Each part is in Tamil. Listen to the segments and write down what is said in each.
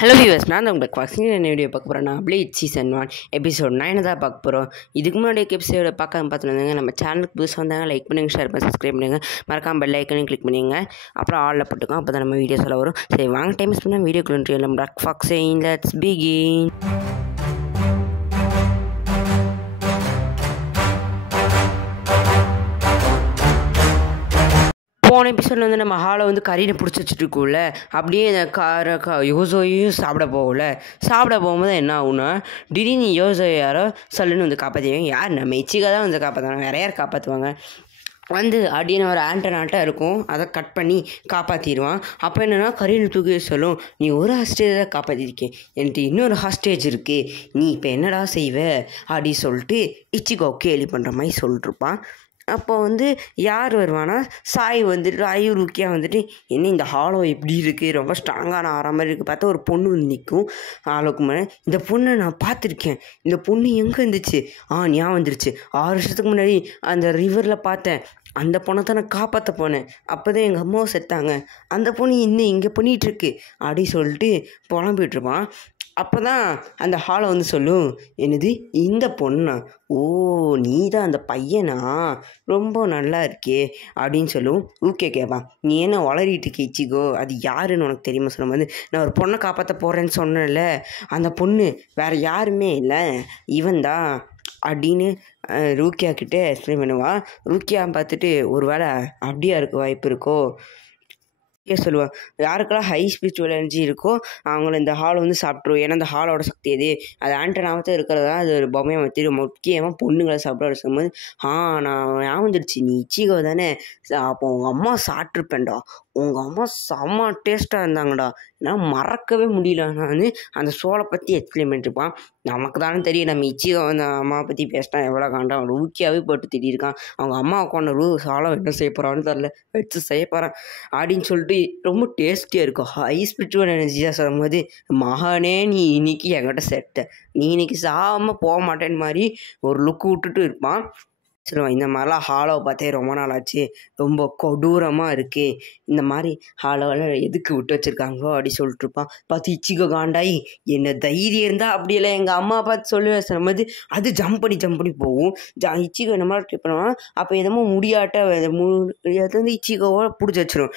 ஹலோ வியூவர்ஸ், நான் தான் உங்களுக்கு ஃபஸ்ட்டு என்ன வீடியோ பார்க்க போகிறேன். நான் ப்ளீச் சீசன் 1 எபிசோட் 9 தான் பார்க்க போகிறோம். இதுக்கு முன்னாடி எபிசோட பார்த்துருந்தாங்க. நம்ம சேனலுக்கு புதுசாக வந்தாங்க லைக் பண்ணுங்கள், ஷேர் பண்ணி சப்ஸ்கிரைப் பண்ணுங்கள், மறக்காம பெல் ஐக்கனையும் கிளிக் பண்ணிங்க. அப்புறம் ஆலில் போட்டுக்கோங்க, அப்போ தான் நம்ம வீடியோஸ் எல்லாம் வரும். சரி வாங்க, டைம் பண்ணால் வீடியோக்குள்ள நம்ம பிளாக் ஃபாக்ஸ் லெட்ஸ் பிகின். போன எபிசோடில் வந்து நம்ம ஹாலை வந்து கரீனை பிடிச்சி வச்சுட்டு இருக்கோம்ல, அப்படியே இந்த யோசோயும் சாப்பிட போகும்போது என்ன ஆகுனா, திடீர்னு யோசோ யாரோ சொல்லுன்னு வந்து காப்பாற்றுவாங்க. யார் நம்ம இச்சிகா தான் வந்து காப்பாற்றுவாங்க, வேற யார் காப்பாற்றுவாங்க வந்து அப்படின்னு ஒரு ஆண்டனாட்டாக இருக்கும், அதை கட் பண்ணி காப்பாற்றிடுவான். அப்போ என்னென்னா கரீனை தூக்கி சொல்லும், நீ ஒரு ஹாஸ்டேஜ் தான் காப்பாற்றிருக்கேன், என்கிட்ட இன்னொரு ஹாஸ்டேஜ் இருக்குது, நீ இப்போ என்னடா செய்வ அப்படின்னு சொல்லிட்டு இச்சிகோ கேலி பண்ணுற மாதிரி சொல்லிட்டுருப்பான். அப்போ வந்து யார் வருவானா, சாய் வந்துட்டு ஐயூருக்கியா வந்துட்டு என்ன இந்த ஹாலோ எப்படி இருக்குது, ரொம்ப ஸ்ட்ராங்கான ஆற மாதிரி இருக்குது. பார்த்தா ஒரு பொண்ணு வந்து நிற்கும் ஹாலோக்கு மேலே. இந்த பொண்ணை நான் பார்த்துருக்கேன், இந்த பொண்ணு எங்கே இருந்துச்சு, ஞாபகம் வந்துருச்சு, 6 வருஷத்துக்கு முன்னாடி அந்த ரிவரில் பார்த்தேன், அந்த பொண்ணை தான் நான் காப்பாற்ற போனேன், அப்போ தான் எங்கள் அம்மாவும் செத்தாங்க, அந்த பொண்ணு இன்னும் இங்கே பண்ணிகிட்ருக்கு அப்படி சொல்லிட்டு புலம்பிகிட்ருப்பான். அப்போ தான் அந்த ஹாலை வந்து சொல்லும், என்னது இந்த பொண்ணா, ஓ நீ தான் அந்த பையனா, ரொம்ப நல்லா இருக்கே அப்படின்னு சொல்லுவோம். ஊக்கே கேட்பான், நீ என்ன வளரிட்டு இருக்க இச்சிகோ, அது யாருன்னு உனக்கு தெரியுமா சொல்லும் போது, நான் ஒரு பொண்ணை காப்பாற்ற போகிறேன்னு சொன்னேன்ல, அந்த பொண்ணு வேறு யாருமே இல்லை, இவன் தான் அப்படின்னு ரூக்கியா கிட்டே எக்ஸ்பிளைன் பண்ணுவான். ரூக்கியா பார்த்துட்டு ஒரு வேளை அப்படியா இருக்க வாய்ப்பு இருக்கோ சொல்லுவாள். யாருக்கெல்லாம் ஹை ஸ்பிரிச்சுவல் எனர்ஜி இருக்கோ அவங்கள இந்த ஹால் வந்து சாப்பிட்ருவோம். ஏன்னா இந்த ஹாலோட சக்தி அது ஆண்டனாவத்தான் இருக்கிறதா, அது ஒரு பொம்மையை மாற்றி முக்கியமாக பொண்ணுங்களை சாப்பிட சொல்லும்போது, நான் ஞாபகம் வந்துடுச்சு, நீ இச்சிகோ தானே, அப்போ உங்கள் அம்மா சாப்பிட்ருப்பேன்டா, உங்கள் அம்மா செம்ம டேஸ்ட்டாக இருந்தாங்கடா, நான் மறக்கவே முடியல. நான் வந்து அந்த சோளை பற்றி எக்ஸ்பிளைன் பண்ணிட்டுருப்பான். நமக்கு தானே தெரியும், நம்ம இச்சிகோ அந்த அம்மாவை பற்றி பேசினா எவ்வளோ காண்டான், ஊக்கியாவே போட்டு திட்டிருக்கான். அவங்க அம்மா உட்காந்து சோளம் என்ன செய்ய போகிறான்னு தெரில, வச்சு செய்ய போகிறான் அப்படின்னு சொல்லிட்டு ரொம்ப டேஸ்டியாக இருக்கும். ஹை ஸ்பிரிச்சுவல் எனர்ஜியாக சொல்லும் போது, மகனே நீ இன்னைக்கு என்கிட்ட செட்ட, நீ இன்னைக்கு சாகாமல் போக மாட்டேன்னு மாதிரி ஒரு லுக்கு விட்டுட்டு இருப்பான். சொல்லுவான், இந்த மாதிரிலாம் ஹாலோவை பார்த்தே ரொம்ப நாள் ஆச்சு, ரொம்ப கொடூரமாக இருக்குது, இந்த மாதிரி ஹாலோவில் எதுக்கு விட்டு வச்சுருக்காங்களோ அப்படி சொல்லிட்டுருப்பான். பார்த்து இச்சிகோ காண்டாயி, என்ன தைரியம் இருந்தால் அப்படியெல்லாம் எங்கள் அம்மா பார்த்து சொல்லுவேன் சொல்லும்போது, அது ஜம்ப் பண்ணி போகும். இச்சிகோ என்ன மாதிரி ட்ரை பண்ணுவான். அப்போ எதமோ முடியாட்ட வந்து இச்சிகோவை பிடிச்சி வச்சிரும்.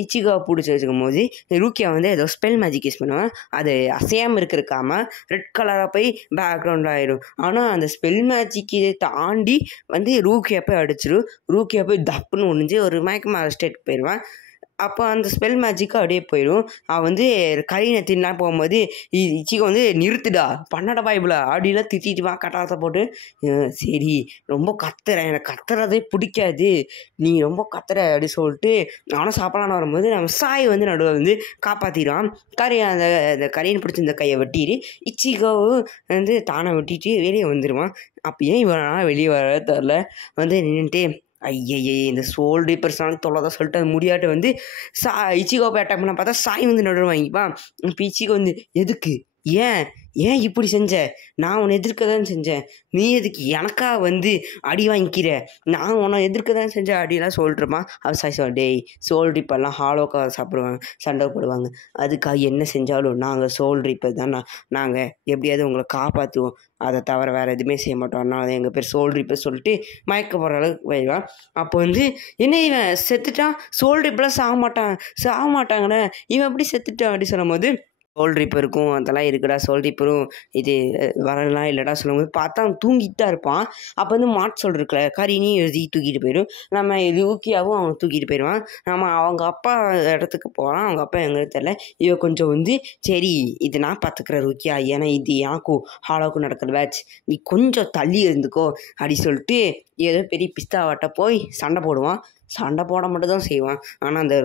இச்சிகாவை பிடிச்சி வச்சுக்கும் போது ரூக்கியா வந்து ஏதோ ஸ்பெல் மேஜிக் யூஸ் பண்ணுவான். அது அசையாமல் இருக்கிறக்காம ரெட் கலராக போய் பேக்ரவுண்டில் ஆகிடும். ஆனால் அந்த ஸ்பெல் மேஜிக் இதை தாண்டி வந்து ரூக்கியா போய் அடிச்சிடும். ரூக்கியா போய் தப்புன்னு ஒழிஞ்சு ஒரு மயக்கமாக ஸ்டேட்டுக்கு போயிடுவான். அப்போ அந்த ஸ்பெல் மேஜிக்கு அப்படியே போயிடும். அவன் வந்து கரீனை தின்னா போகும்போது இச்சிகோ வந்து நிறுத்துடா பண்ணடா பைபிளா அப்படிலாம் திட்டிட்டு கட்டாரத்தை போட்டு, சரி ரொம்ப கத்துறேன், எனக்கு கத்துறதே பிடிக்காது, நீ ரொம்ப கத்துற அப்படி சொல்லிட்டு நானும் சாப்பிடலான்னு வரும்போது நம்ம சாய் வந்து நடுவில் வந்து காப்பாற்றிடுவான். அந்த கரீனை பிடிச்சி இந்த கையை வெட்டிட்டு இச்சிகோவும் வந்து தானே வெட்டிட்டு வெளியே வந்துடுவான். அப்போ ஏன் இவனால் வெளியே வர தெரில வந்து நின்றுட்டு, ஐயையே இந்த சோல் டீப்பர்ஸ்னால தொல்லை தான் சொல்லிட்டு அது முடியாட்டு வந்து இச்சிகோ போய் அட்டாக் பண்ண பார்த்தா சாய் வந்து நடுவில் வாங்கிப்பான். இப்போ இச்சிகோ வந்து எதுக்கு, ஏன் இப்படி செஞ்ச, நான் உன்னை எதிர்க்க தான் செஞ்சேன், நீ எதுக்கு எனக்கா வந்து அடி வாங்கிக்கிற, நான் உன்னை எதிர்க்க தான் செஞ்சேன் அப்படிலாம் சொல்லிட்டுருப்பான். அவர் சாய் டேய் சோல் ரீப்பர்லாம் ஹாலோக்காக சாப்பிடுவாங்க, சண்டை போடுவாங்க, அதுக்காக என்ன செஞ்சாலும் நாங்கள் சோல் ரீப்பர் தான், நாங்கள் எப்படியாவது உங்களை காப்பாற்றுவோம், அதை தவிர வேறு எதுவுமே செய்ய மாட்டோம், அதனால எங்கள் பேர் சோல் ரீப்பர் சொல்லிட்டு மயக்க போகிற அளவுக்கு போயிடுவான். அப்போ வந்து என்ன இவன் செத்துட்டான், சோல் ரீப்பர்லாம் சாக மாட்டாங்கண்ணே, இவன் எப்படி செத்துட்டான் அப்படி சொல்லும் போது, சோல் ரீப்பருக்கும் அதெல்லாம் இருக்குடா, சோல் ரீப்பரும் இது வரலாம் இல்லைடா சொல்லும்போது பார்த்தா அவன் தூங்கிட்டு தான் இருப்பான். அப்போ வந்து மாட் சொல்லிருக்கல கரீனையும் எழுதி தூக்கிட்டு போயிடும். நம்ம லூக்கியாவும் அவன் தூக்கிட்டு போயிடுவான். நம்ம அவங்க அப்பா இடத்துக்கு போகிறான். அவங்க அப்பா எங்களுக்கு தெரியல. இவன் கொஞ்சம் வந்து சரி இது நான் பார்த்துக்கிறேன் ரூக்கியா, ஏன்னா இது எனக்கும் ஹாலோவுக்கும் நடக்கிற மேட்ச், நீ கொஞ்சம் தள்ளி இருந்துக்கோ அப்படி சொல்லிட்டு ஏதோ பெரிய பிஸ்தாவாட்ட போய் சண்டை போடுவான். சண்டை போட மட்டும் தான் செய்வான். ஆனால் அந்த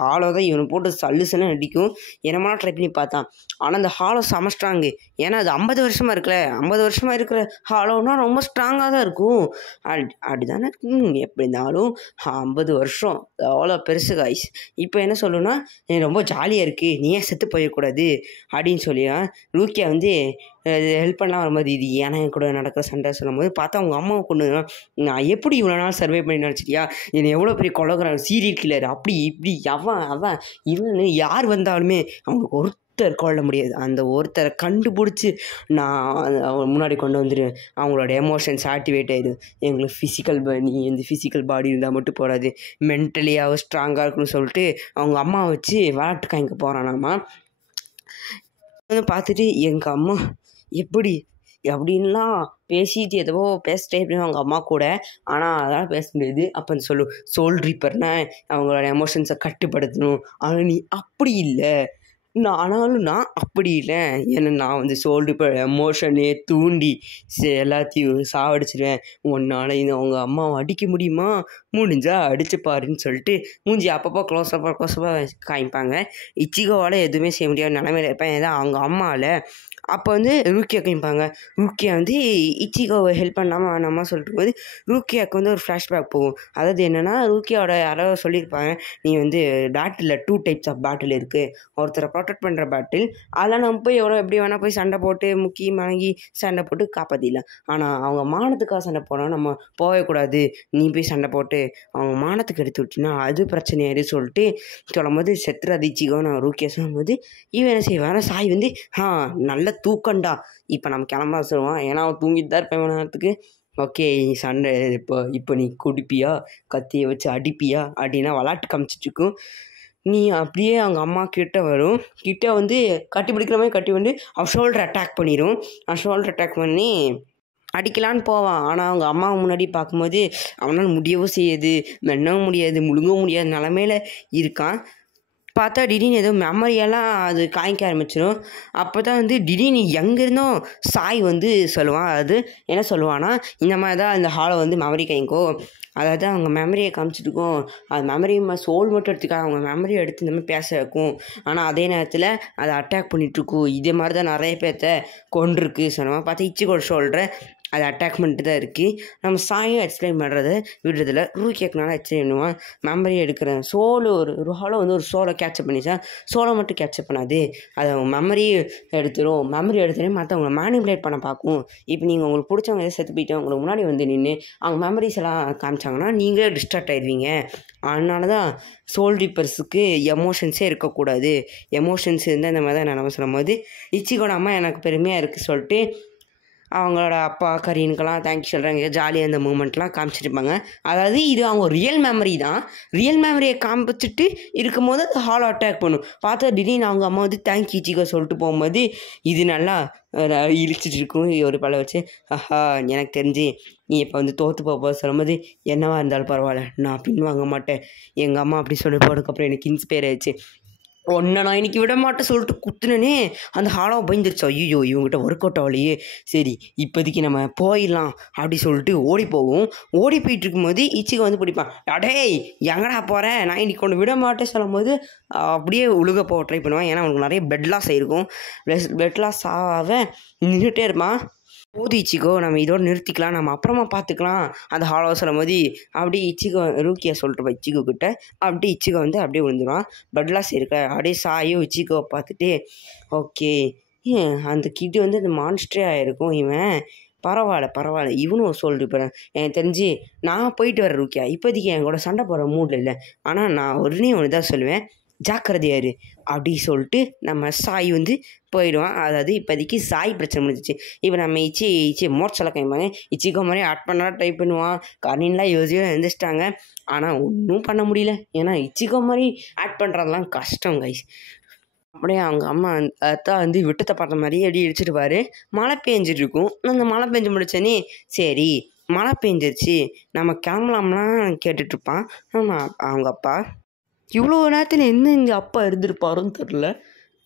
ஹாலோ தான் இவனை போட்டு சல்லுசன்னு அடிக்கும். என்னமான ட்ரை பண்ணி பார்த்தான். ஆனால் அந்த ஹாலோ செம ஸ்ட்ராங்கு. ஏன்னா அது 50 வருஷமாக இருக்குல்ல, 50 வருஷமாக இருக்கிற ஹாலோன்னா ரொம்ப ஸ்ட்ராங்காக தான் இருக்கும். அப்படி தானே இருக்கும். எப்படி இருந்தாலும் 50 வருஷம் அவ்வளோ பெருசு காய்ஸ். இப்போ என்ன சொல்லுன்னா, ரொம்ப ஜாலியாக இருக்குது, நீ ஏன் செத்து போயிடக்கூடாது அப்படின்னு சொல்லியா ரூக்கியா வந்து ஹெல்ப் பண்ணலாம் வரும்போது இது எனக்கு கூட நடக்கிற சண்டை சொல்லும்போது பார்த்தா அவங்க அம்மாவை கொண்டு நான் எப்படி இவ்வளோ நாள் சர்வே பண்ணி நினச்சிட்டியா என்னை எவ்வளோ பெரிய கொலைக்கிறான் சீரியல் கில்லர் அப்படி இப்படி அவன் இவனு யார் வந்தாலுமே அவனுக்கு ஒருத்தர் கொள்ள முடியாது. அந்த ஒருத்தரை கண்டுபிடிச்சி நான் முன்னாடி கொண்டு வந்துடுவேன். அவங்களோட எமோஷன்ஸ் ஆக்டிவேட் ஆகிடும். எங்களுக்கு ஃபிசிக்கல் பாடி இருந்தால் மட்டும் போடாது, மென்டலியாக ஸ்ட்ராங்காக இருக்குன்னு சொல்லிட்டு அவங்க அம்மாவை வச்சு விளையாட்டு காய்க்க போகிறானாம்மா. பார்த்துட்டு எங்கள் அம்மா எப்படி அப்படின்லாம் பேசிட்டு எதோ பேசிட்டே அப்படின்னு அவங்க அம்மா கூட. ஆனால் அதெல்லாம் பேச முடியாது. அப்போ சோல் ரீப்பர்னா அவங்களோட எமோஷன்ஸை கட்டுப்படுத்தணும். ஆனால் நீ அப்படி இல்லை, ஆனாலும் நான் அப்படி இல்லை. ஏன்னா நான் சோல் ரீப்பர் எமோஷனே தூண்டி எல்லாத்தையும் சாவடிச்சிடுவேன். உன்னால் அவங்க அம்மாவை அடிக்க முடியுமா, முடிஞ்சா அடிச்சு பாருன்னு சொல்லிட்டு மூஞ்சி அப்பப்போ க்ளோஸப்பாக காமிப்பாங்க. இச்சிகோவால் எதுவுமே செய்ய முடியாத நிலமையில இருப்பேன். ஏதோ அவங்க அம்மாவில் அப்போ ரூக்கியா காமிப்பாங்க. ரூக்கியா இச்சிகோவை ஹெல்ப் பண்ணாமல் நம்ம சொல்லிட்டு போது ரூக்கியாவுக்கு ஒரு ஃப்ளாஷ்பேக் போகும். அதாவது என்னென்னா ரூக்கியாவோட யாரோ சொல்லியிருப்பாங்க, நீ பேட்டில் 2 டைப்ஸ் ஆஃப் பேட்டில் இருக்குது. ஒருத்தரை ப்ரொடெக்ட் பண்ணுற பேட்டில், அதெல்லாம் நம்ம போய் எப்படி வேணால் போய் சண்டை போட்டு வாங்கி சண்டை போட்டு காப்பாற்றிடலாம். ஆனால் அவங்க மானத்துக்காக சண்டை போனால் நம்ம போகக்கூடாது, நீ போய் சண்டை போட்டு அவங்க மானத்துக்கு எடுத்து விட்டினா அது பிரச்சனையாரு சொல்லிட்டு சொல்லும்போது செத்துறது இச்சிகோ. நான் ரூக்கியா சொல்லும்போது இவன் என்ன செய்வான், சாய் நல்ல தூக்கண்டா, இப்போ நம்ம கிளம்ப சொல்லுவான். ஏன்னா அவன் தூங்கிட்டு தான் இருப்பேன் நேரத்துக்கு. ஓகே சண்டை இப்போ நீ குடிப்பியா, கத்தியை வச்சு அடிப்பியா அப்படின்னா விளாட்டு காமிச்சிட்ருக்கும். நீ அப்படியே அவங்க அம்மா கிட்ட வரும். கட்டி பிடிக்கிற மாதிரி கட்டி அவன் ஷோல்டர் அட்டாக் பண்ணிடும். ஷோல்டர் அட்டாக் பண்ணி அடிக்கலான்னு போவான். ஆனால் அவங்க அம்மாவை முன்னாடி பார்க்கும்போது அவனால் முடியவும் செய்யுது, மென்னவும் முடியாது, முழுங்கவும் முடியாத நிலமையில இருக்கான். பார்த்தா திடீர்னு ஏதோ மெமரியெல்லாம் அது காய்க்க ஆரம்பிச்சிடும். அப்போ தான் திடீர்னு எங்கேருந்தோ சாய் சொல்லுவான். அது என்ன சொல்லுவான்னா, இந்த மாதிரி தான் இந்த ஹாலை மெமரி காய்க்கோ, அதாவது அவங்க மெமரியை காமிச்சிட்டுருக்கோம். அது மெமரி சோல் மட்டும் எடுத்துக்காக அவங்க மெமரியை எடுத்து இந்த மாதிரி பேச வைக்கும். ஆனால் அதே நேரத்தில் அதை அட்டாக் பண்ணிகிட்ருக்கும். இதே மாதிரி தான் நிறைய பேர்த்த கொண்டிருக்கு சொன்னோம். பார்த்தா இச்சிகோட ஷோல்டரை அது அட்டாக் பண்ணிட்டு தான் இருக்குது. நம்ம சாயும் எக்ஸ்பிளைன் பண்ணுறது விடுறதில்ல. ரூக்கியாக்குனால எக்ஸ்பிளைன் பண்ணுவான். மெமரி எடுக்கிறேன் சோலு ஒரு ஹாலோ ஒரு சோலை கேட்சப் பண்ணிச்சா, சோலை மட்டும் கேட்சப் பண்ணாது, அதை அவங்க மெமரி எடுத்துடும். மெமரி எடுத்துகிட்டே மற்றவங்களை மேனிபுலேட் பண்ண பார்க்கும். இப்போ நீங்கள் உங்களுக்கு பிடிச்சவங்க எதாவது செத்து போயிட்டு உங்களுக்கு முன்னாடி நின்று அவங்க மெமரிஸ் எல்லாம் காமிச்சாங்கன்னா நீங்களே டிஸ்ட்ராக்ட் ஆயிடுவீங்க. அதனால தான் சோல் ரீப்பர்ஸுக்கு எமோஷன்ஸே இருக்கக்கூடாது. எமோஷன்ஸ் இருந்தால் இந்த மாதிரி தான் நான் சொல்லும் போது இச்சிகோட அம்மா எனக்கு பெருமையாக இருக்குது சொல்லிட்டு அவங்களோட அப்பா கரீனுக்கெல்லாம் தேங்க்யூ சொல்கிறாங்க. ஜாலியாக இந்த மூமெண்ட்லாம் காமிச்சிருப்பாங்க. அதாவது இது அவங்க ரியல் மெமரி தான். ரியல் மெமரியை காமிச்சிட்டு இருக்கும்போது அது ஹாலோ அட்டாக் பண்ணும். பார்த்தா திடீர்னு அவங்க அம்மா தேங்க்யூ இச்சிகோ சொல்லிட்டு போகும்போது இது நல்லா இழிச்சிட்டு இருக்கும். ஒரு பல வச்சு எனக்கு தெரிஞ்சு நீ இப்போ தோற்று போக சொல்லும்போது என்னவா இருந்தாலும் பரவாயில்ல, நான் பின் வாங்க மாட்டேன். எங்கள் அம்மா அப்படி சொல்லி போனதுக்கப்புறம் எனக்கு இன்ஸ்பயர் ஆயிடுச்சு. ஒன்றை நான் இன்றைக்கி விட மாட்டேன் சொல்லிட்டு குத்துனே அந்த ஹாலாவை பயந்துருச்சு. ஐயோ இவங்ககிட்ட ஒர்க் அவுட் ஆகலையே, சரி இப்போதைக்கு நம்ம போயிடலாம் அப்படி சொல்லிட்டு ஓடி போவோம். ஓடி போயிட்டு இருக்கும்போது இச்சிகோ பிடிப்பான். டேய் எங்கடா போகிறேன், நான் இன்றைக்கி கொண்டு விட மாட்டேன் சொல்லும்போது அப்படியே உழுக போக ட்ரை பண்ணுவான். ஏன்னா அவனுக்கு நிறைய பெட் லாஸ் ஆகிருக்கும். பெட் லாஸ் ஆக நின்றுட்டே இருப்பான். போது இச்சிகோ நம்ம இதோட நிறுத்திக்கலாம், நம்ம அப்புறமா பார்த்துக்கலாம் அந்த ஹாலோ சொல்லும்போது அப்படி இச்சிகோ ரூக்கியா சொல்லிட்டு போய் இச்சிகோ கிட்ட அப்படி இச்சிகோ அப்படியே விழுந்துடுவான். பெட்லாஸ் இருக்க அப்படியே சாயும் இச்சிகோவை பார்த்துட்டு ஓகே அந்த கிட்டு இந்த மான்ஸ்டரே ஆகிருக்கும், இவன் பரவாயில்ல இவனும் சொல்லிருப்பேன். எனக்கு தெரிஞ்சு நான் போயிட்டு வரேன் ரூக்கியா, இப்போதைக்கு என் கூட சண்டை போடுற மூடில் இல்லை. ஆனால் நான் ஒன்று தான் சொல்லுவேன், ஜாக்கிரதையாரு அப்படி சொல்லிட்டு நம்ம சாய் போயிடுவான். அதாவது இப்போதைக்கு சாய் பிரச்சனை முடிஞ்சிச்சு. இப்போ நம்ம இச்சி மோட்செல்லாம் கைப்பாங்க. இச்சிக்கோ மாதிரி ஆட் பண்ணா ட்ரை பண்ணுவான். கரணின்லாம் யோசிச்சு எழுந்திரிச்சிட்டாங்க. ஆனால் ஒன்றும் பண்ண முடியல. ஏன்னா இச்சிக்கோ மாதிரி ஆட் பண்ணுறதுலாம் கஷ்டம் கைஸ். அப்படியே அவங்க அம்மா அத்தான் விட்டத்தை பார்த்த மாதிரியே அப்படி இடிச்சிருப்பாரு. மழை பெஞ்சிட்டு இருக்கும். அந்த மழை பெஞ்சு முடிச்சோன்னே சரி மழை பெஞ்சிருச்சு நம்ம கிளம்பலாம்லாம் கேட்டுட்ருப்பான். ஆமாம் அவங்க அப்பா இவ்வளோ நேரத்தில் என்ன இங்கே அப்பா இருந்திருப்பாரோன்னு தெரில.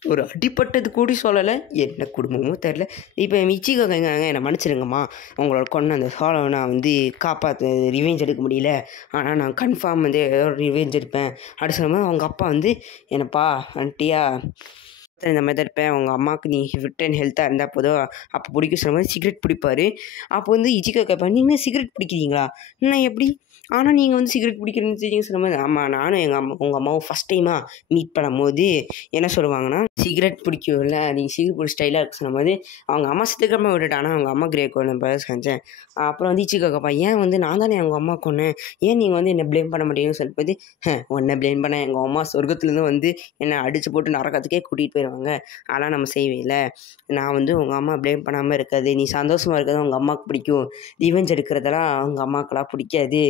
ஒரு அடிப்பட்டது கூடி சொல்லலை, என்ன குடும்பமும் தெரில. இப்போ இச்சிகோ என்னை மன்னிச்சிடுங்கம்மா, உங்களோட கொண்டு அந்த ஹாலை நான் காப்பாற்ற ரிவெஞ்ச் எடுக்க முடியல, ஆனால் நான் கன்ஃபார்ம் ரிவெஞ்ச் எடுப்பேன் அப்படி சொல்லும்போது அவங்க அப்பா என்னப்பா ஆண்டியா இந்த மாதிரி தான் இருப்பேன், உங்கள் அம்மாவுக்கு நீ ஃபிட் அண்ட் ஹெல்த்தாக இருந்தால் போதும் அப்போ பிடிக்க சொல்லும்போது சிகரெட் பிடிப்பார். அப்போ இச்சிகோ கேட்பேன், நீங்கள் சிகரெட் பிடிக்கிறீங்களா, நான் எப்படி ஆனால் நீங்கள் வந்து சிகரெட் பிடிக்கிறேன்னு தெரியும் சொல்லும்போது, ஆமாம் நானும் உங்கள் அம்மாவும் ஃபஸ்ட் டைமாக மீட் பண்ணும்போது என்ன சொல்லுவாங்கன்னா, சிகரெட் பிடிக்கும்ல, நீங்கள் சிகரெட் பிடிச்சி ஸ்டைலாக இருக்க சொல்லும்போது, அவங்க அம்மா செத்துக்காம விட்டுட்டான். ஆனால் அவங்க அம்மா கிரே கொண்டு செஞ்சேன். அப்புறம் வந்து இச்சிகா கேட்பா, ஏன் வந்து நான் தானே அவங்க அம்மா கொன்னேன், ஏன் நீங்கள் வந்து என்னை ப்ளேம் பண்ண மாட்டீங்கன்னு சொல்லும்போது, உன்னை ப்ளேம் பண்ண எங்கள் அம்மா சொர்க்கத்துலேருந்து வந்து என்னை அடித்து போட்டு நரகத்துக்கே கூட்டிகிட்டு போயிடுவாங்க, அதெல்லாம் நம்ம செய்வே இல்லை. நான் வந்து உங்கள் அம்மா ப்ளேம் பண்ணாமல் இருக்காது, நீ சந்தோஷமாக இருக்கிறது உங்கள் அம்மாவுக்கு பிடிக்கும், ரிவெஞ்ச் எடுக்கிறதெல்லாம் அவங்க அம்மாக்கெல்லாம் பிடிக்காது.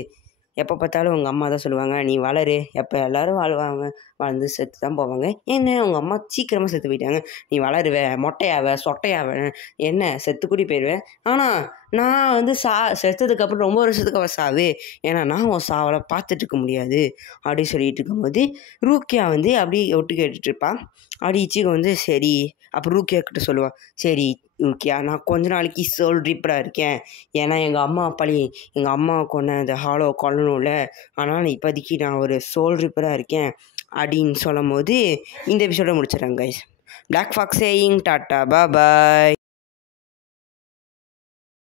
எப்போ பார்த்தாலும் உங்கள் அம்மா தான் சொல்லுவாங்க, நீ வளரு, எப்போ எல்லோரும் வாழ்வாங்க, வாழ்ந்து செத்து தான் போவாங்க, என்ன உங்கள் அம்மா சீக்கிரமாக செத்து போயிட்டாங்க, நீ வளருவ, மொட்டையாவ, சொட்டையாவ, என்ன செத்துக்கூடி போயிடுவேன். ஆனால் நான் வந்து செத்ததுக்கப்புறம் ரொம்ப வருஷத்துக்கு அவள் சாவு, ஏன்னா நான் உன் சாவலை பார்த்துட்டு இருக்க முடியாது அப்படின்னு சொல்லிட்டு இருக்கும்போது ரூக்கியா வந்து அப்படி ஒட்டு கேட்டுட்டு இருப்பான். அப்படி இச்சிகா வந்து சரி, அப்போ ரூக்கியா கிட்ட சொல்லுவான், சரி ரூக்கியா, நான் கொஞ்ச நாளைக்கு சோல் ட்ரிப்பராக இருக்கேன், ஏன்னா எங்கள் அம்மா கொன்ன அந்த ஹாலோ கொல்லணும்ல, ஆனால் இப்போதைக்கு நான் ஒரு சோல் ட்ரிப்பராக இருக்கேன் அப்படின்னு சொல்லும் போது இந்த எபிசோட முடிச்சிடறாங்க guys. Black Fox saying tata பாய்.